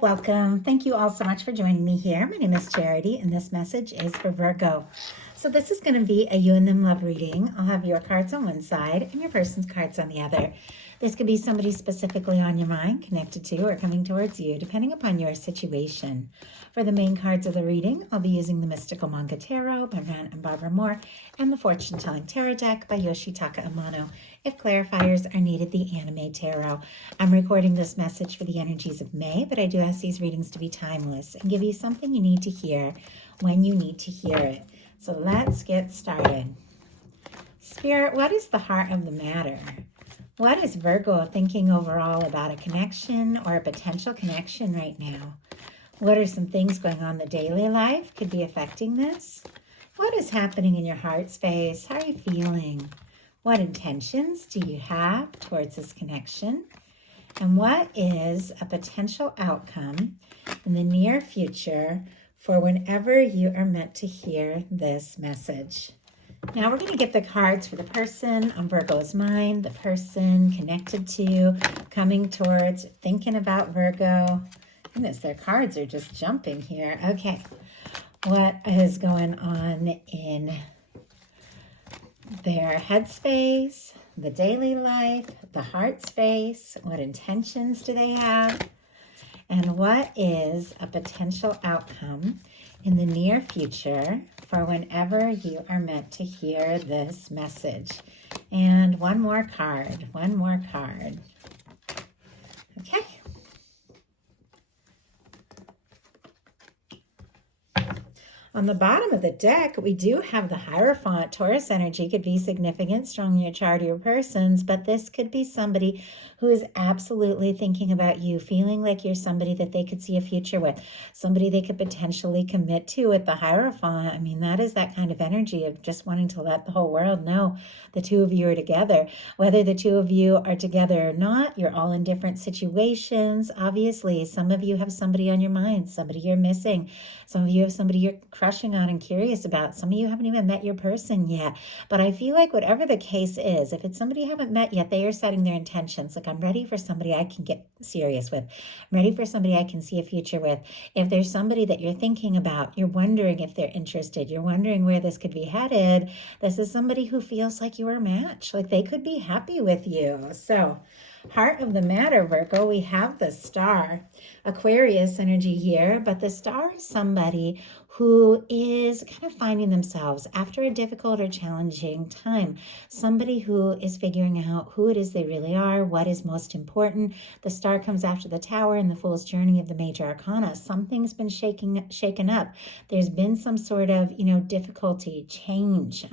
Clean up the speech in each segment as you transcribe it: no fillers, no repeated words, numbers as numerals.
welcome. Thank you all so much for joining me here. My name is Charity, and this message is for Virgo. So this is going to be a you and them love reading. I'll have your cards on one side and your person's cards on the other. This could be somebody specifically on your mind, connected to, or coming towards you, depending upon your situation. For the main cards of the reading, I'll be using the Mystical Manga Tarot by Rann and Barbara Moore and the Fortune Telling Tarot deck by Yoshitaka Amano. If clarifiers are needed, the Anime Tarot. I'm recording this message for the energies of May, but I do ask these readings to be timeless and give you something you need to hear when you need to hear it. So let's get started. Spirit, what is the heart of the matter? What is Virgo thinking overall about a connection or a potential connection right now? What are some things going on in the daily life could be affecting this? What is happening in your heart space? How are you feeling? What intentions do you have towards this connection? And what is a potential outcome in the near future for whenever you are meant to hear this message? Now we're going to get the cards for the person on Virgo's mind, the person connected to, coming towards, thinking about Virgo. Goodness, their cards are just jumping here. Okay, what is going on in their headspace, the daily life, the heart space? What intentions do they have? And what is a potential outcome in the near future for whenever you are meant to hear this message? And one more card. Okay. On the bottom of the deck, we do have the Hierophant. Taurus energy could be significant, strong in your chart or your person's, but this could be somebody who is absolutely thinking about you, feeling like you're somebody that they could see a future with, somebody they could potentially commit to with the Hierophant. I mean, that is that kind of energy of just wanting to let the whole world know the two of you are together. Whether the two of you are together or not, you're all in different situations. Obviously, some of you have somebody on your mind, somebody you're missing. Some of you have somebody you're crushing on and curious about. Some of you haven't even met your person yet. But I feel like whatever the case is, if it's somebody you haven't met yet, they are setting their intentions. Like, I'm ready for somebody I can get serious with. I'm ready for somebody I can see a future with. If there's somebody that you're thinking about, you're wondering if they're interested, you're wondering where this could be headed, this is somebody who feels like you are a match. Like they could be happy with you. So, heart of the matter, Virgo, we have the Star. Aquarius energy here, but the Star is somebody who is kind of finding themselves after a difficult or challenging time. Somebody who is figuring out who it is they really are, what is most important. The Star comes after the Tower and the Fool's Journey of the Major Arcana. Something's been shaken up. There's been some sort of, difficulty, change,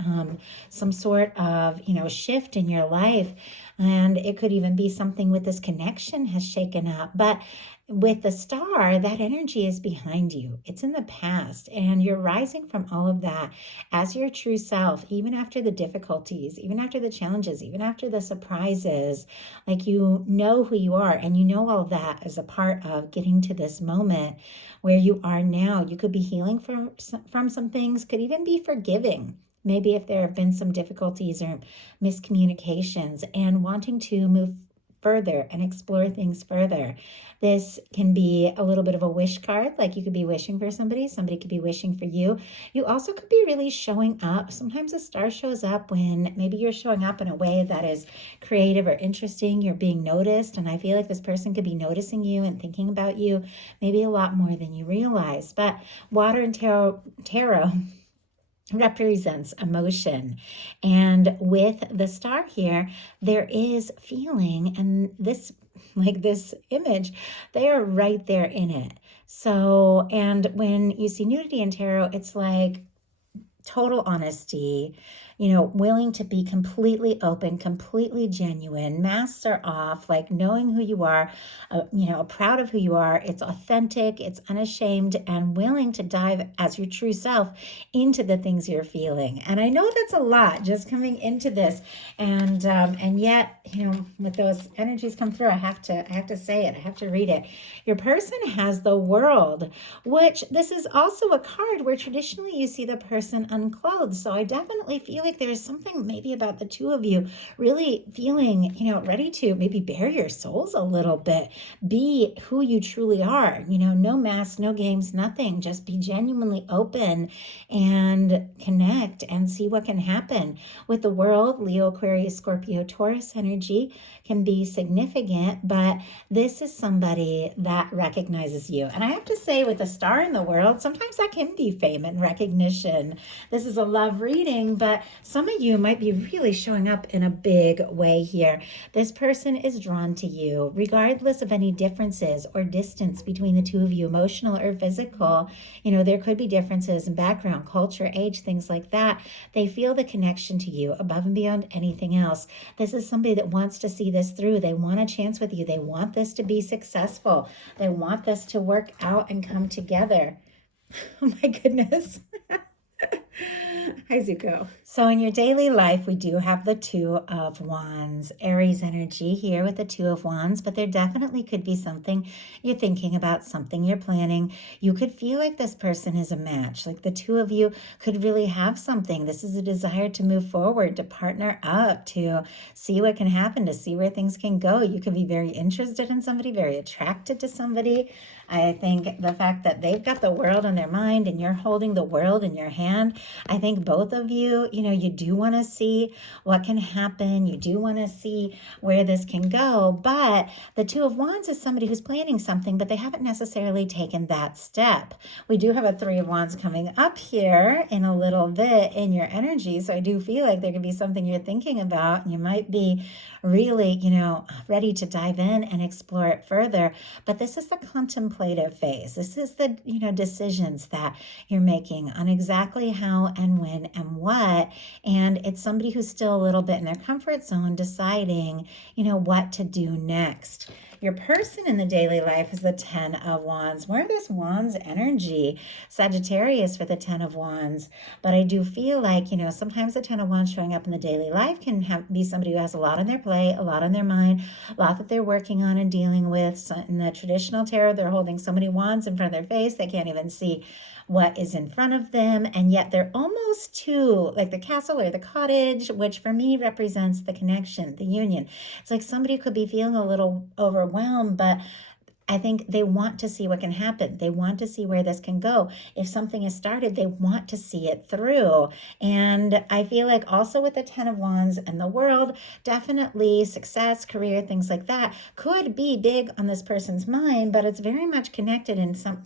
some sort of, shift in your life. And it could even be something with this connection has shaken up. But with the Star, that energy is behind you. It's in the past, and you're rising from all of that as your true self, even after the difficulties, even after the challenges, even after the surprises. Like, you know who you are, and you know all of that as a part of getting to this moment where you are now. You could be healing from some things, could even be forgiving. Maybe if there have been some difficulties or miscommunications and wanting to move further and explore things further. This can be a little bit of a wish card, like you could be wishing for somebody could be wishing for you. You also could be really showing up. Sometimes a Star shows up when maybe you're showing up in a way that is creative or interesting. You're being noticed, and I feel like this person could be noticing you and thinking about you maybe a lot more than you realize. But water and tarot represents emotion, and with the Star here, there is feeling, and this image, they are right there in it. So, and when you see nudity in tarot, it's like total honesty, willing to be completely open, completely genuine. Masks are off, like knowing who you are, proud of who you are. It's authentic, it's unashamed, and willing to dive as your true self into the things you're feeling. And I know that's a lot just coming into this, and yet, with those energies come through, I have to say it. I have to read it. Your person has the World, which this is also a card where traditionally you see the person unclothed. So I definitely feel like like there's something maybe about the two of you really feeling, ready to maybe bare your souls a little bit, be who you truly are, no masks, no games, nothing. Just be genuinely open and connect and see what can happen with the world. Leo, Aquarius, Scorpio, Taurus energy can be significant, but this is somebody that recognizes you. And I have to say, with a star in the world, sometimes that can be fame and recognition. This is a love reading, but some of you might be really showing up in a big way here. This person is drawn to you, regardless of any differences or distance between the two of you, emotional or physical. There could be differences in background, culture, age, things like that. They feel the connection to you above and beyond anything else. This is somebody that wants to see this through. They want a chance with you. They want this to be successful. They want this to work out and come together. Oh my goodness. Hi, Zuko. So in your daily life, we do have the Two of Wands, Aries energy here with the Two of Wands, but there definitely could be something you're thinking about, something you're planning. You could feel like this person is a match, like the two of you could really have something. This is a desire to move forward, to partner up, to see what can happen, to see where things can go. You could be very interested in somebody, very attracted to somebody. I think the fact that they've got the world in their mind and you're holding the world in your hand, I think both of you, you do want to see what can happen. You do want to see where this can go. But the Two of Wands is somebody who's planning something, but they haven't necessarily taken that step. We do have a Three of Wands coming up here in a little bit in your energy. So I do feel like there could be something you're thinking about, and you might be really, ready to dive in and explore it further. But this is the contemplative phase. This is the, decisions that you're making on exactly how and when and what. And it's somebody who's still a little bit in their comfort zone, deciding, what to do next. Your person in the daily life is the Ten of Wands. More of this Wands energy. Sagittarius for the Ten of Wands. But I do feel like, sometimes the Ten of Wands showing up in the daily life can be somebody who has a lot on their plate, a lot on their mind, a lot that they're working on and dealing with. So in the traditional tarot, they're holding so many wands in front of their face, they can't even see what is in front of them, and yet they're almost to like the castle or the cottage, which for me represents the connection, the union. It's like somebody could be feeling a little overwhelmed, but I think they want to see what can happen. They want to see where this can go. If something is started, they want to see it through. And I feel like also with the Ten of Wands and the world, definitely success, career, things like that could be big on this person's mind, but it's very much connected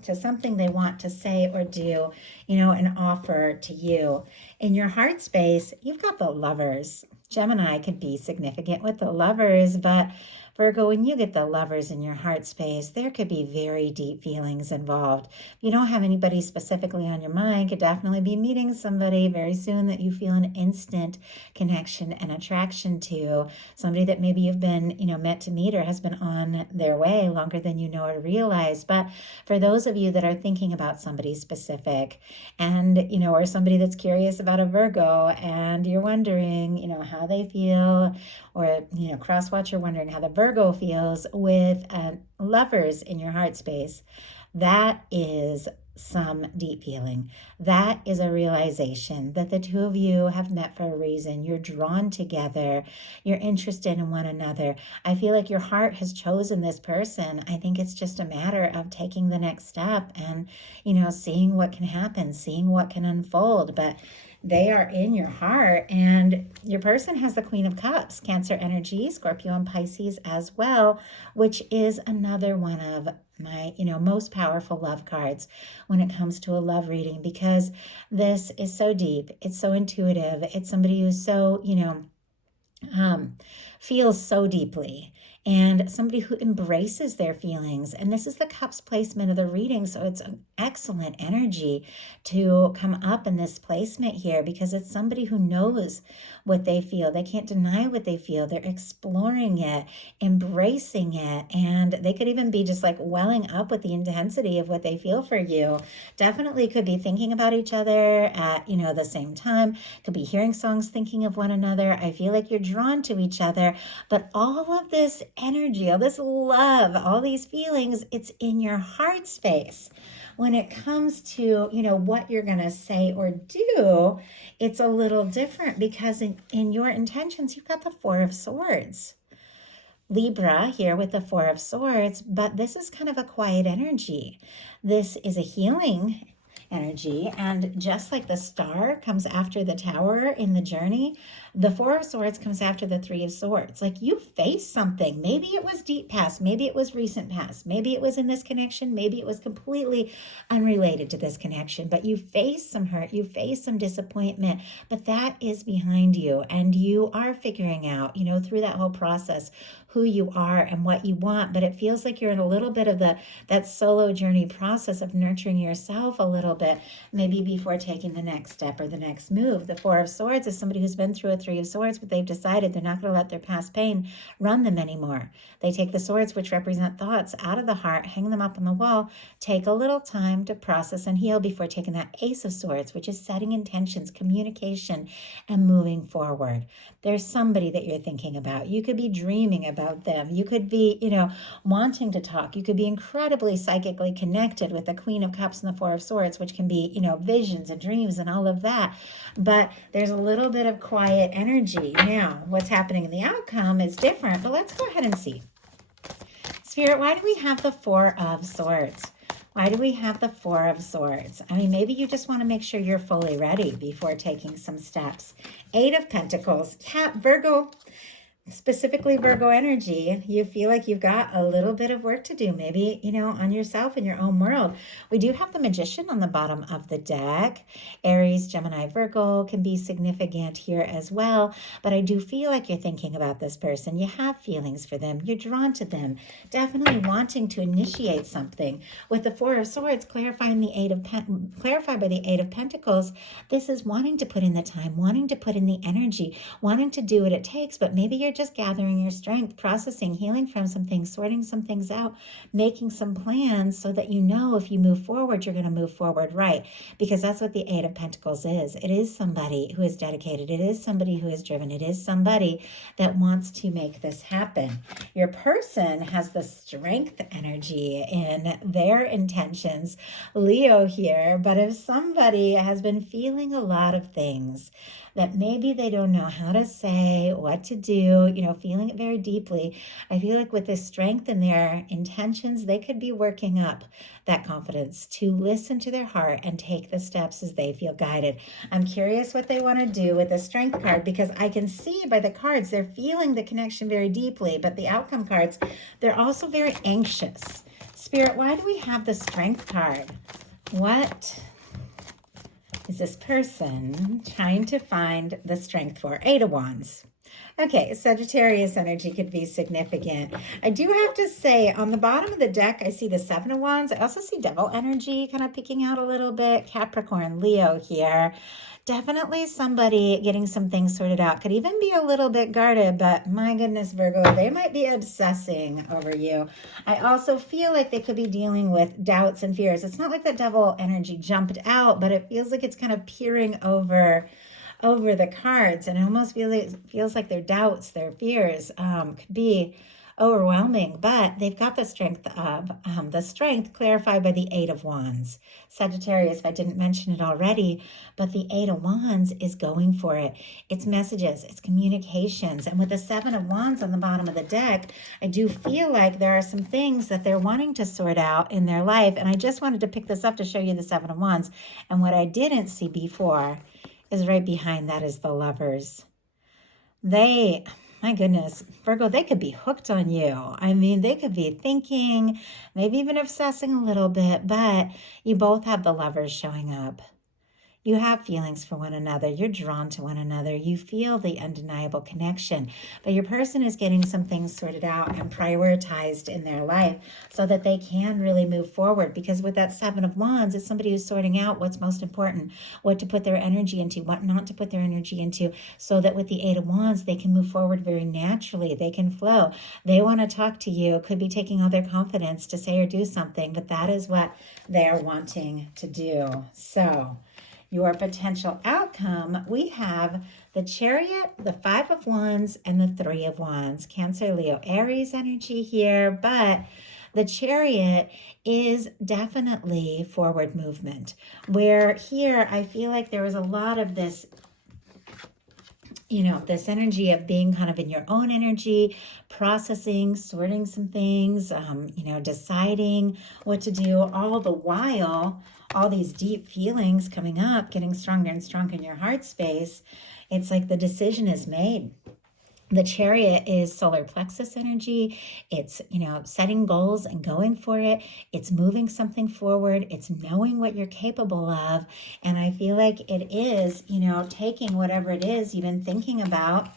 to something they want to say or do, and offer to you. In your heart space, you've got the Lovers. Gemini could be significant with the Lovers, but Virgo, when you get the Lovers in your heart space, there could be very deep feelings involved. If you don't have anybody specifically on your mind, could definitely be meeting somebody very soon that you feel an instant connection and attraction to. Somebody that maybe you've been, meant to meet or has been on their way longer than you know or realize. But for those of you that are thinking about somebody specific and, or somebody that's curious about a Virgo and you're wondering, how they feel, or, cross-watch, you're wondering how the Virgo feels with Lovers in your heart space, that is some deep feeling. That is a realization that the two of you have met for a reason. You're drawn together. You're interested in one another. I feel like your heart has chosen this person. I think it's just a matter of taking the next step and, seeing what can happen, seeing what can unfold. But they are in your heart, and your person has the Queen of Cups, Cancer energy, Scorpio and Pisces as well, which is another one of my, most powerful love cards when it comes to a love reading, because this is so deep. It's so intuitive. It's somebody who's so, feels so deeply, and somebody who embraces their feelings. And this is the Cups placement of the reading, so it's an excellent energy to come up in this placement here, because it's somebody who knows what they feel. They can't deny what they feel. They're exploring it, embracing it, and they could even be just like welling up with the intensity of what they feel for you. Definitely could be thinking about each other at, the same time. Could be hearing songs, thinking of one another. I feel like you're drawn to each other, but all of this energy, all this love, all these feelings, it's in your heart space. When it comes to, what you're going to say or do, it's a little different because in your intentions, you've got the Four of Swords. Libra here with the Four of Swords, but this is kind of a quiet energy. This is a healing energy, and just like the star comes after the tower in the journey, the Four of Swords comes after the Three of Swords. Like, you face something. Maybe it was deep past, maybe it was recent past, maybe it was in this connection, maybe it was completely unrelated to this connection, but you face some hurt, you face some disappointment, but that is behind you, and you are figuring out, through that whole process, who you are and what you want. But it feels like you're in a little bit of that solo journey process of nurturing yourself a little bit, maybe before taking the next step or the next move. The Four of Swords is somebody who's been through a Three of Swords, but they've decided they're not going to let their past pain run them anymore. They take the swords, which represent thoughts, out of the heart, hang them up on the wall, take a little time to process and heal before taking that Ace of Swords, which is setting intentions, communication, and moving forward. There's somebody that you're thinking about. You could be dreaming about them. You could be, wanting to talk. You could be incredibly psychically connected with the Queen of Cups and the Four of Swords, which can be, visions and dreams and all of that. But there's a little bit of quiet energy. Now, what's happening in the outcome is different, but let's go ahead and see. Spirit, why do we have the Four of Swords? Why do we have the Four of Swords? I mean, maybe you just want to make sure you're fully ready before taking some steps. Eight of Pentacles. Yeah, Virgo. Specifically Virgo energy, you feel like you've got a little bit of work to do, maybe, on yourself in your own world. We do have the Magician on the bottom of the deck. Aries, Gemini, Virgo can be significant here as well, but I do feel like you're thinking about this person. You have feelings for them. You're drawn to them, definitely wanting to initiate something. With the Four of Swords clarified by the Eight of Pentacles, this is wanting to put in the time, wanting to put in the energy, wanting to do what it takes, but maybe you're just gathering your strength, processing, healing from some things, sorting some things out, making some plans so that if you move forward, you're going to move forward right. Because that's what the Eight of Pentacles is. It is somebody who is dedicated. It is somebody who is driven. It is somebody that wants to make this happen. Your person has the Strength energy in their intentions, Leo here. But if somebody has been feeling a lot of things that maybe they don't know how to say, what to do, feeling it very deeply, I feel like with this strength in their intentions, they could be working up that confidence to listen to their heart and take the steps as they feel guided. I'm curious what they want to do with the Strength card, because I can see by the cards, they're feeling the connection very deeply, but the outcome cards, they're also very anxious. Spirit, why do we have the Strength card? What is this person trying to find the strength for? Eight of Wands. Okay, Sagittarius energy could be significant. I do have to say, on the bottom of the deck, I see the Seven of Wands. I also see Devil energy kind of peeking out a little bit. Capricorn, Leo here. Definitely somebody getting some things sorted out. Could even be a little bit guarded, but my goodness, Virgo, they might be obsessing over you. I also feel like they could be dealing with doubts and fears. It's not like the Devil energy jumped out, but it feels like it's kind of peering over the cards, and it almost feels like their doubts, their fears could be overwhelming, but they've got the strength clarified by the Eight of Wands. Sagittarius, if I didn't mention it already, but the Eight of Wands is going for it. It's messages, it's communications, and with the Seven of Wands on the bottom of the deck, I do feel like there are some things that they're wanting to sort out in their life, and I just wanted to pick this up to show you the Seven of Wands, and what I didn't see before is right behind that is the Lovers. My goodness, Virgo, they could be hooked on you. I mean, they could be thinking, maybe even obsessing a little bit, but you both have the Lovers showing up. You have feelings for one another. You're drawn to one another. You feel the undeniable connection. But your person is getting some things sorted out and prioritized in their life so that they can really move forward. Because with that Seven of Wands, it's somebody who's sorting out what's most important, what to put their energy into, what not to put their energy into, so that with the Eight of Wands, they can move forward very naturally. They can flow. They want to talk to you. Could be taking all their confidence to say or do something, but that is what they are wanting to do. So your potential outcome, we have the Chariot, the Five of Wands, and the Three of Wands. Cancer, Leo, Aries energy here, but the Chariot is definitely forward movement, where here I feel like there was a lot of this, this energy of being kind of in your own energy, processing, sorting some things, deciding what to do, all the while, all these deep feelings coming up, getting stronger and stronger in your heart space. It's like the decision is made. The Chariot is solar plexus energy. It's, setting goals and going for it. It's moving something forward. It's knowing what you're capable of. And I feel like it is, taking whatever it is you've been thinking about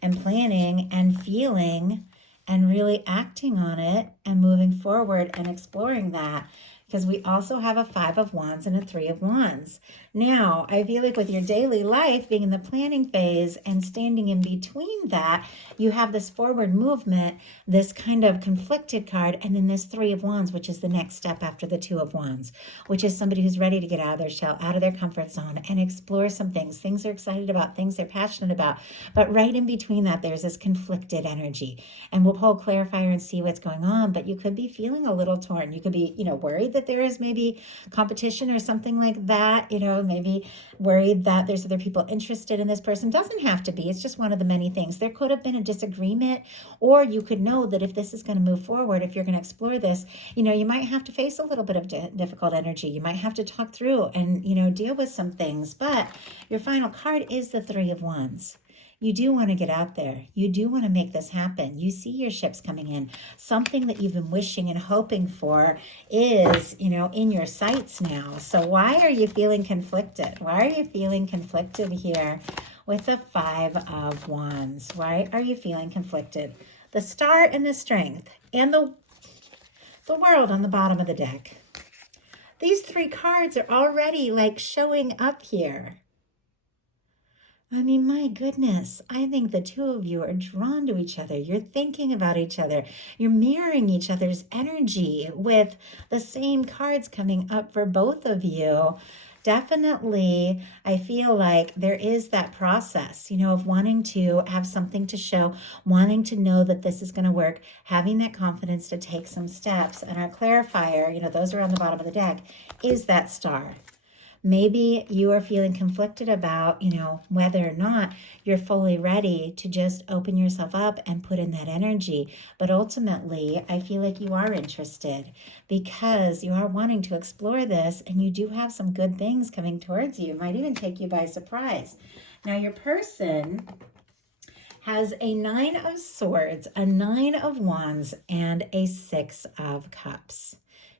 and planning and feeling and really acting on it and moving forward and exploring that. Because we also have a Five of Wands and a Three of Wands. Now, I feel like with your daily life being in the planning phase and standing in between that, you have this forward movement, this kind of conflicted card, and then this Three of Wands, which is the next step after the Two of Wands, which is somebody who's ready to get out of their shell, out of their comfort zone, and explore some things they're excited about, things they're passionate about. But right in between that, there's this conflicted energy. And we'll pull a clarifier and see what's going on, but you could be feeling a little torn. You could be, worried that there is maybe competition or something like that, maybe worried that there's other people interested in this person. Doesn't have to be. It's just one of the many things. There could have been a disagreement, or you could know that if this is going to move forward, if you're going to explore this, you might have to face a little bit of difficult energy. You might have to talk through and, deal with some things. But your final card is the Three of Wands. You do want to get out there. You do want to make this happen. You see your ships coming in. Something that you've been wishing and hoping for is, in your sights now. So why are you feeling conflicted? Why are you feeling conflicted here with the Five of Wands? Why are you feeling conflicted? The Star and the Strength and the World on the bottom of the deck. These three cards are already like showing up here. I mean, my goodness, I think the two of you are drawn to each other. You're thinking about each other. You're mirroring each other's energy with the same cards coming up for both of you. Definitely, I feel like there is that process, of wanting to have something to show, wanting to know that this is going to work, having that confidence to take some steps. And our clarifier, those are on the bottom of the deck, is that Star. Maybe you are feeling conflicted about, whether or not you're fully ready to just open yourself up and put in that energy. But ultimately, I feel like you are interested because you are wanting to explore this, and you do have some good things coming towards you. It might even take you by surprise. Now, your person has a Nine of Swords, a Nine of Wands, and a Six of Cups.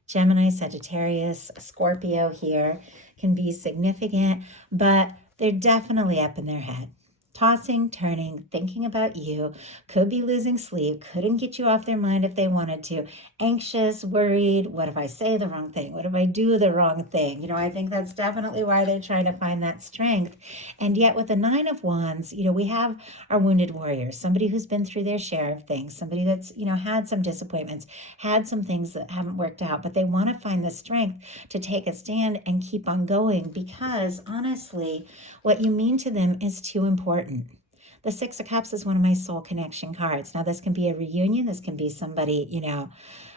Gemini, Sagittarius, Scorpio here can be significant, but they're definitely up in their head. Tossing, turning, thinking about you, could be losing sleep, couldn't get you off their mind if they wanted to, anxious, worried, what if I say the wrong thing? What if I do the wrong thing? I think that's definitely why they're trying to find that strength. And yet with the Nine of Wands, we have our wounded warriors, somebody who's been through their share of things, somebody that's, had some disappointments, had some things that haven't worked out, but they want to find the strength to take a stand and keep on going because honestly, what you mean to them is too important. The Six of Cups is one of my soul connection cards. Now, this can be a reunion. This can be somebody,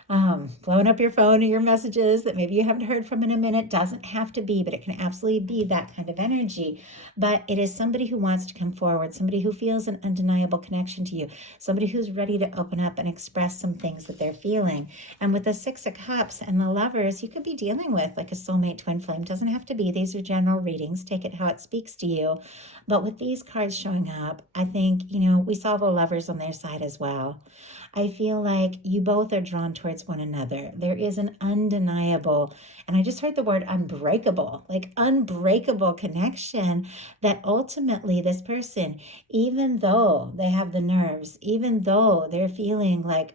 blowing up your phone or your messages that maybe you haven't heard from in a minute. Doesn't have to be, but it can absolutely be that kind of energy. But it is somebody who wants to come forward, somebody who feels an undeniable connection to you, somebody who's ready to open up and express some things that they're feeling. And with the Six of Cups and the Lovers, you could be dealing with like a soulmate twin flame. Doesn't have to be. These are general readings. Take it how it speaks to you. But with these cards showing up, I think, we saw the Lovers on their side as well. I feel like you both are drawn towards one another. There is an undeniable, and I just heard the word unbreakable connection that ultimately this person, even though they have the nerves, even though they're feeling like,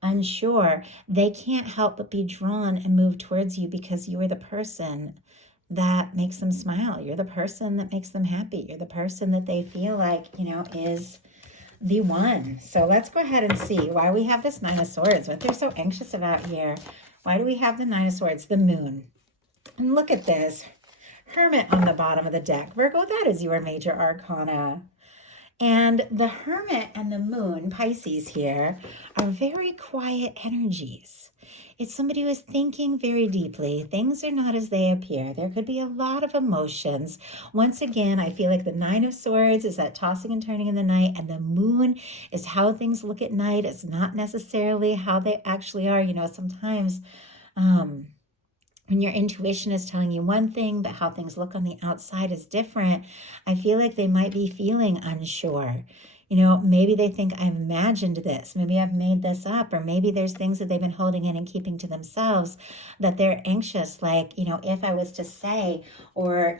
unsure, they can't help but be drawn and move towards you because you are the person that makes them smile. You're the person that makes them happy. You're the person that they feel like, is the one. So let's go ahead and see why we have this Nine of Swords, what they're so anxious about here. Why do we have the Nine of Swords? The Moon. And look at this. Hermit on the bottom of the deck. Virgo, that is your major arcana. And the Hermit and the Moon, Pisces here, are very quiet energies. It's somebody who is thinking very deeply. Things are not as they appear. There could be a lot of emotions. Once again, I feel like the Nine of Swords is that tossing and turning in the night, and the Moon is how things look at night. It's not necessarily how they actually are. Sometimes when your intuition is telling you one thing, but how things look on the outside is different, I feel like they might be feeling unsure. Maybe they think I've imagined this. Maybe I've made this up, or maybe there's things that they've been holding in and keeping to themselves that they're anxious. Like, if I was to say or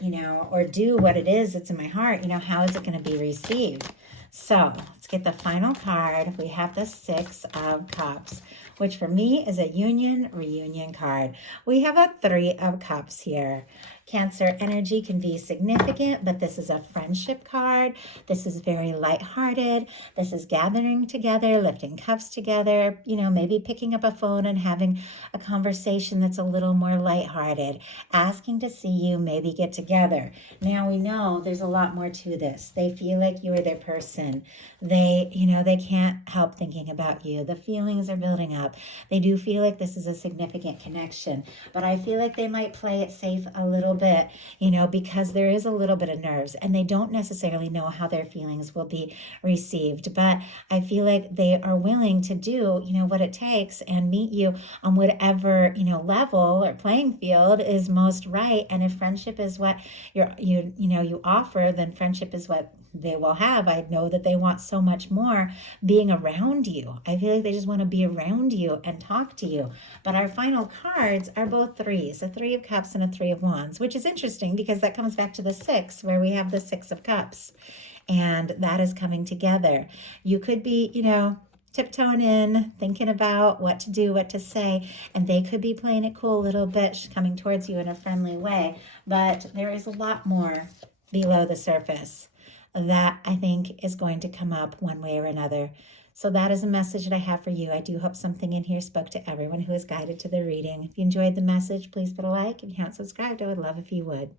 do what it is that's in my heart, how is it going to be received? So let's get the final card. We have the Six of Cups, which for me is a union reunion card. We have a Three of Cups here. Cancer energy can be significant, but this is a friendship card. This is very lighthearted. This is gathering together, lifting cups together, maybe picking up a phone and having a conversation that's a little more lighthearted, asking to see you, maybe get together. Now we know there's a lot more to this. They feel like you're their person. They can't help thinking about you. The feelings are building up. They do feel like this is a significant connection, but I feel like they might play it safe a little bit, because there is a little bit of nerves and they don't necessarily know how their feelings will be received. But I feel like they are willing to do, what it takes and meet you on whatever, level or playing field is most right. And if friendship is what you offer, then friendship is what they will have. I know that they want so much more being around you. I feel like they just want to be around you and talk to you. But our final cards are both threes, a Three of Cups and a Three of Wands, which is interesting because that comes back to the Six, where we have the Six of Cups. And that is coming together. You could be, tiptoeing in, thinking about what to do, what to say, and they could be playing it cool a little bit, coming towards you in a friendly way. But there is a lot more below the surface that I think is going to come up one way or another. So that is a message that I have for you. I do hope something in here spoke to everyone who is guided to the reading. If you enjoyed the message, please put a like. If you haven't subscribed, I would love if you would.